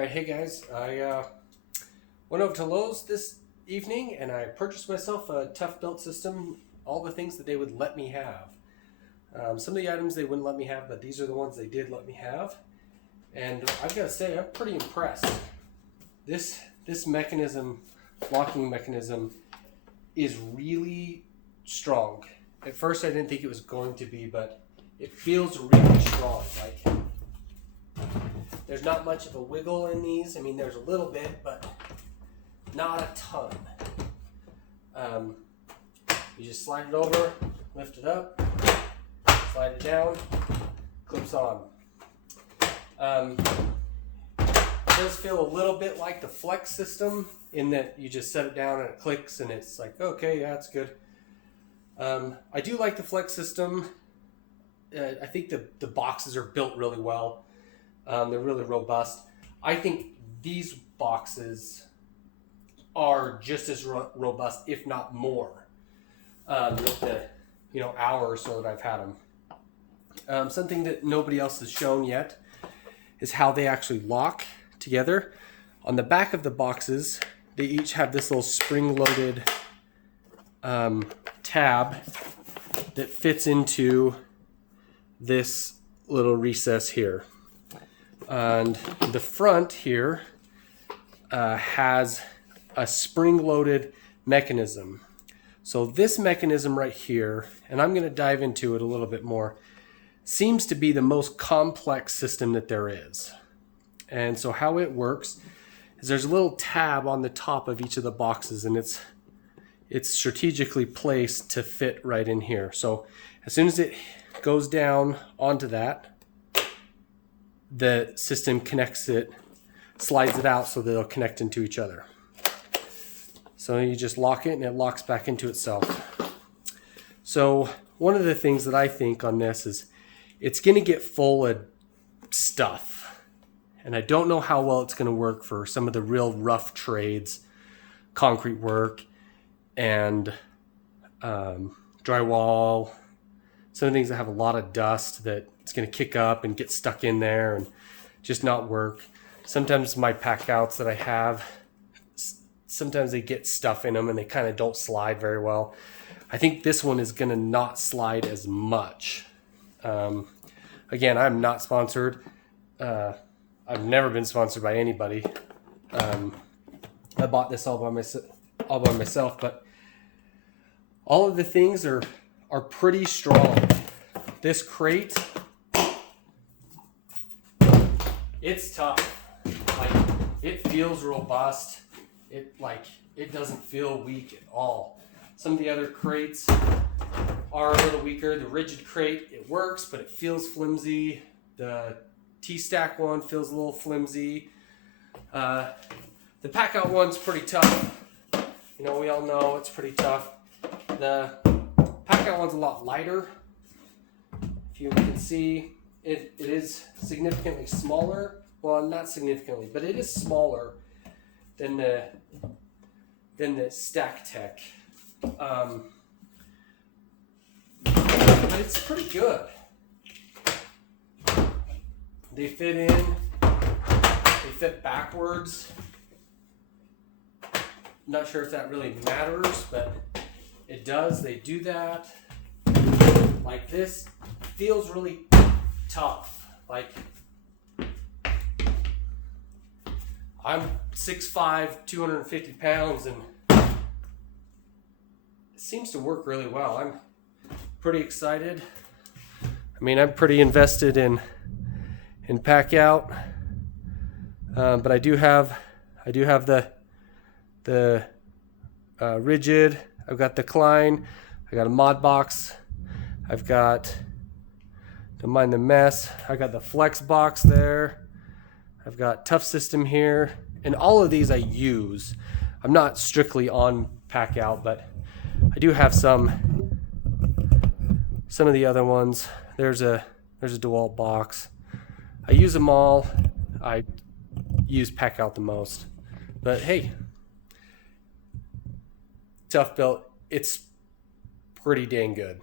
Alright, hey guys, I went over to Lowe's this evening and I purchased myself a Toughbuilt system, all the things that they would let me have. Some of the items they wouldn't let me have, but these are the ones they did let me have. And I've got to say, I'm pretty impressed. This mechanism, locking mechanism, is really strong. At first I didn't think it was going to be, but it feels really strong. Like, there's not much of a wiggle in these. I mean, there's a little bit, but not a ton. You just slide it over, lift it up, slide it down, clips on. It does feel a little bit like the Flex system in that you just set it down and it clicks and it's like, okay, yeah, it's good. I do like the Flex system. I think the boxes are built really well. They're really robust. I think these boxes are just as robust, if not more, with the hour or so that I've had them. Something that nobody else has shown yet is how they actually lock together. On the back of the boxes, they each have this little spring-loaded tab that fits into this little recess here. And the front here has a spring-loaded mechanism. So this mechanism right here, and I'm going to dive into it a little bit more, seems to be the most complex system that there is. And so how it works is there's a little tab on the top of each of the boxes, and it's strategically placed to fit right in here. So as soon as it goes down onto that, the system connects it, slides it out so that they'll connect into each other. So you just lock it and it locks back into itself. So one of the things that I think on this is it's going to get full of stuff. And I don't know how well it's going to work for some of the real rough trades, concrete work and drywall, some of the things that have a lot of dust that it's going to kick up and get stuck in there and just not work. Sometimes my pack outs that I have, sometimes they get stuff in them and they kind of don't slide very well. I think this one is going to not slide as much. Again, I'm not sponsored. I've never been sponsored by anybody. I bought this all by myself, but all of the things are pretty strong. This crate, it's tough. Like, it feels robust. It doesn't feel weak at all. Some of the other crates are a little weaker. The rigid crate, it works, but it feels flimsy. The T-Stack one feels a little flimsy. The pack out one's pretty tough. We all know it's pretty tough. The pack out one's a lot lighter. If you can see, it is significantly smaller. Well, not significantly, but it is smaller than the STACKTECH. But it's pretty good. They fit in. They fit backwards. Not sure if that really matters, but it does. They do that. Like, this feels really tough. Like, I'm 6'5", 250 pounds, and it seems to work really well. I'm pretty excited. I mean, I'm pretty invested in pack out, but I do have the rigid. I've got the Klein. I got a mod box. I've got, don't mind the mess, I got the Flex box there. I've got Tough System here, and all of these I use. I'm not strictly on pack out, but I do have some of the other ones. There's a DeWalt box. I use them all. I use pack out the most, but hey, Toughbuilt, it's pretty dang good.